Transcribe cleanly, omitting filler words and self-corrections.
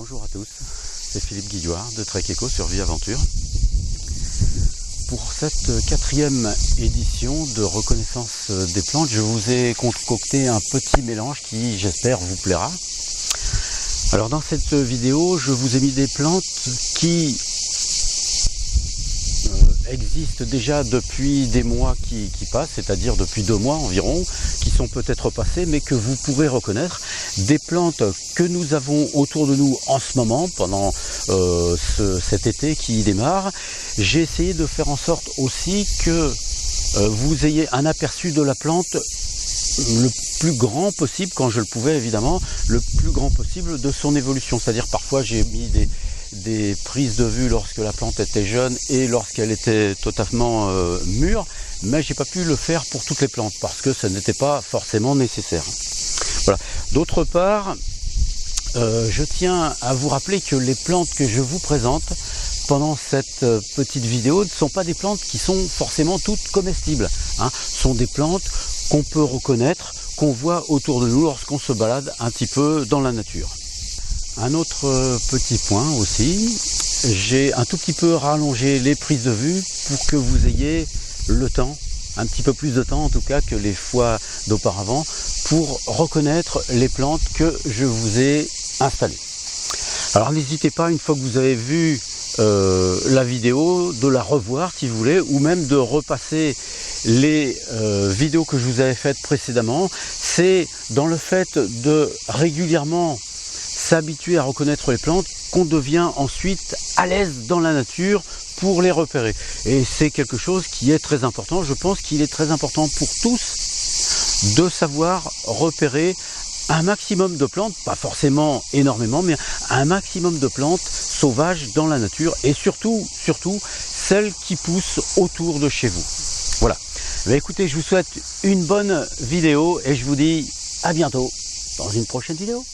Bonjour à tous, c'est Philippe Guilloire de Trek Eco sur Vie Aventure. Pour cette 4e édition de reconnaissance des plantes, je vous ai concocté un petit mélange qui, j'espère, vous plaira. Alors dans cette vidéo, je vous ai mis des plantes qui existent déjà depuis des mois qui passent, c'est-à-dire depuis 2 mois environ, qui sont peut-être passés, mais que vous pourrez reconnaître. Des plantes que nous avons autour de nous en ce moment, pendant cet été qui démarre. J'ai essayé de faire en sorte aussi que vous ayez un aperçu de la plante le plus grand possible, quand je le pouvais évidemment, le plus grand possible de son évolution. C'est-à-dire parfois j'ai mis des prises de vue lorsque la plante était jeune et lorsqu'elle était totalement mûre, mais j'ai pas pu le faire pour toutes les plantes parce que ça n'était pas forcément nécessaire. Voilà. D'autre part, je tiens à vous rappeler que les plantes que je vous présente pendant cette petite vidéo ne sont pas des plantes qui sont forcément toutes comestibles, hein. Ce sont des plantes qu'on peut reconnaître, qu'on voit autour de nous lorsqu'on se balade un petit peu dans la nature. Un autre petit point aussi, j'ai un tout petit peu rallongé les prises de vue pour que vous ayez le temps, un petit peu plus de temps en tout cas que les fois d'auparavant, pour reconnaître les plantes que je vous ai installées. Alors n'hésitez pas, une fois que vous avez vu la vidéo, de la revoir si vous voulez, ou même de repasser les vidéos que je vous avais faites précédemment. C'est dans le fait de régulièrement s'habituer à reconnaître les plantes qu'on devient ensuite à l'aise dans la nature pour les repérer. Et c'est quelque chose qui est très important. Je pense qu'il est très important pour tous de savoir repérer un maximum de plantes, pas forcément énormément, mais un maximum de plantes sauvages dans la nature et surtout celles qui poussent autour de chez vous. Voilà. Mais écoutez, je vous souhaite une bonne vidéo et je vous dis à bientôt dans une prochaine vidéo.